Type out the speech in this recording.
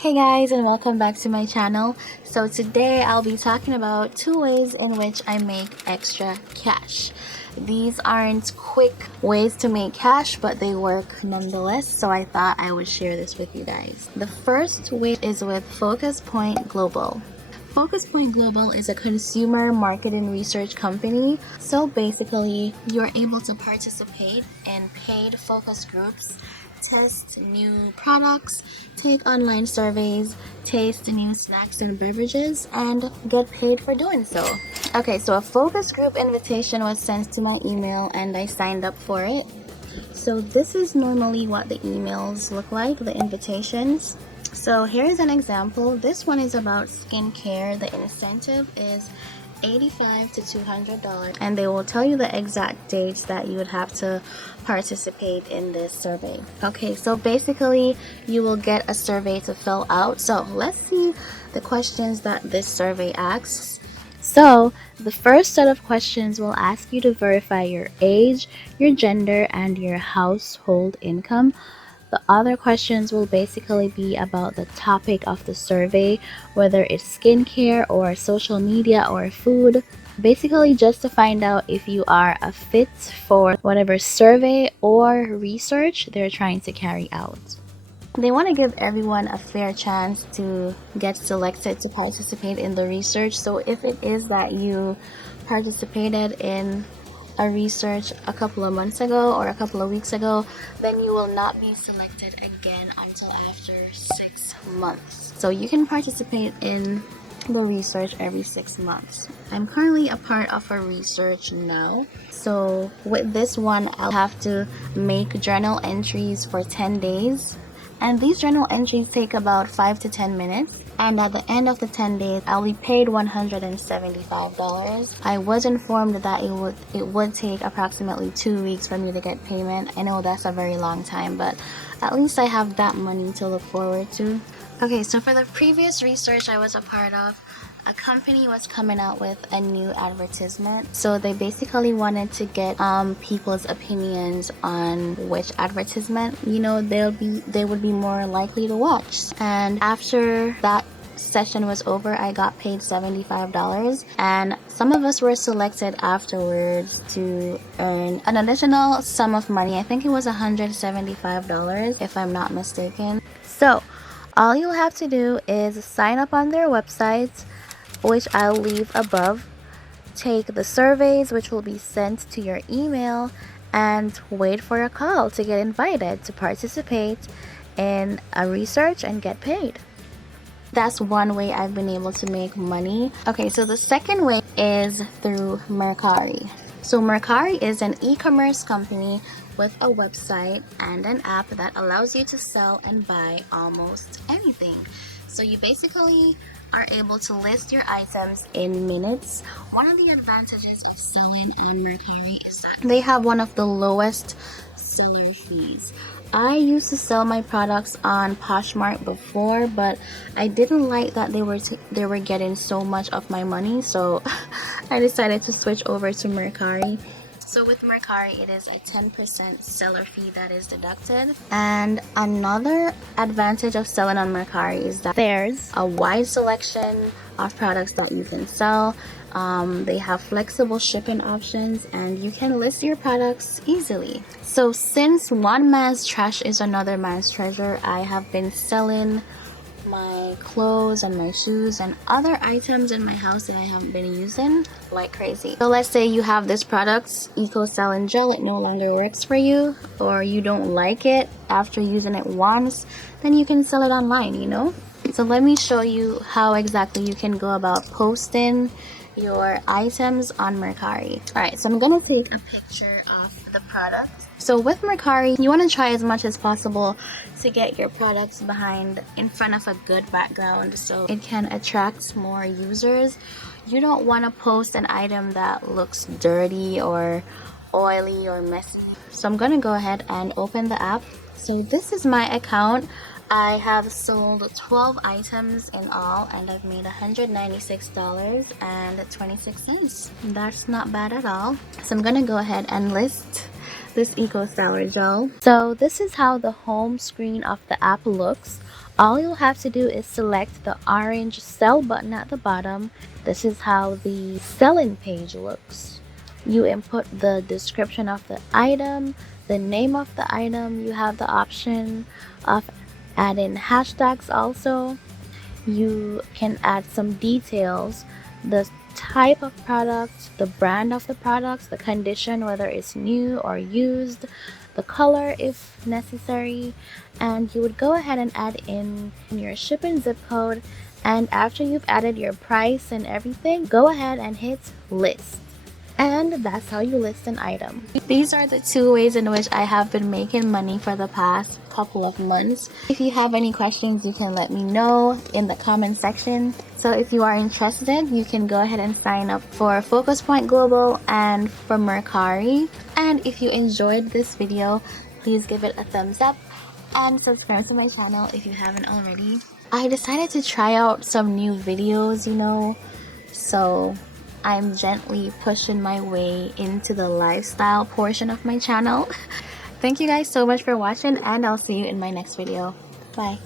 Hey guys, and welcome back to my channel. So today I'll be talking about 2 ways in which I make extra cash. These aren't quick ways to make cash, but they work nonetheless, so I thought I would share this with you guys. The first way is with Pointe Global. Pointe Global is a consumer marketing research company. So basically, you're able to participate in paid focus groups, test new products, take online surveys, taste new snacks and beverages, and get paid for doing so. Okay, so a focus group invitation was sent to my email and I signed up for it. So this is normally what the emails look like, the invitations. So here's an example. This one is about skincare. The incentive is $85 to $200, and they will tell you the exact dates that you would have to participate in this survey. Okay, so basically you will get a survey to fill out. So let's see the questions that this survey asks. So the first set of questions will ask you to verify your age, your gender, and your household income. The other questions will basically be about the topic of the survey, whether it's skincare or social media or food. Basically just to find out if you are a fit for whatever survey or research they're trying to carry out. They want to give everyone a fair chance to get selected to participate in the research. So if it is that you participated in a research a couple of months ago or a couple of weeks ago, then you will not be selected again until after 6 months. So you can participate in the research every 6 months. I'm currently a part of a research now. So with this one, I'll have to make journal entries for 10 days. And these journal entries take about 5 to 10 minutes. And at the end of the 10 days, I'll be paid $175. I was informed that it would take approximately 2 weeks for me to get payment. I know that's a very long time, but at least I have that money to look forward to. Okay, so for the previous research I was a part of, a company was coming out with a new advertisement. So they basically wanted to get people's opinions on which advertisement they would be more likely to watch. And after that session was over, I got paid $75, and some of us were selected afterwards to earn an additional sum of money. I think it was $175 if I'm not mistaken. So all you'll have to do is sign up on their website, which I'll leave above, take the surveys, which will be sent to your email, and wait for a call to get invited to participate in a research and get paid. That's one way I've been able to make money. Okay, so the second way is through Mercari. So Mercari is an e-commerce company with a website and an app that allows you to sell and buy almost anything. So you basically are able to list your items in minutes. One of the advantages of selling on Mercari is that they have one of the lowest seller fees. I used to sell my products on Poshmark before, but I didn't like that they were getting so much of my money, so I decided to switch over to Mercari. So with Mercari, it is a 10% seller fee that is deducted. And another advantage of selling on Mercari is that there's a wide selection of products that you can sell. They have flexible shipping options, and you can list your products easily. So since one man's trash is another man's treasure, I have been selling my clothes and my shoes and other items in my house that I haven't been using like crazy. So let's say you have this product, Eco Styling Gel, it no longer works for you, or you don't like it after using it once, then you can sell it online, So let me show you how exactly you can go about posting your items on Mercari. Alright, so I'm gonna take a picture of the product. So with Mercari, you want to try as much as possible to get your products in front of a good background so it can attract more users. You don't want to post an item that looks dirty or oily or messy. So I'm going to go ahead and open the app. So this is my account. I have sold 12 items in all, and I've made $196.26. That's not bad at all. So I'm gonna go ahead and list this Eco Styler Gel. So this is how the home screen of the app looks. All you'll have to do is select the orange sell button at the bottom. This is how the selling page looks. You input the description of the item, the name of the item. You have the option of adding hashtags also. You can add some details, the type of product, the brand of the product, the condition, whether it's new or used, the color if necessary, and you would go ahead and add in your shipping zip code. And after you've added your price and everything, go ahead and hit list. And that's how you list an item. These are the two ways in which I have been making money for the past couple of months. If you have any questions, you can let me know in the comment section. So if you are interested, you can go ahead and sign up for Focus Point Global and for Mercari. And if you enjoyed this video, please give it a thumbs up and subscribe to my channel if you haven't already. I decided to try out some new videos, so I'm gently pushing my way into the lifestyle portion of my channel. Thank you guys so much for watching, and I'll see you in my next video. Bye.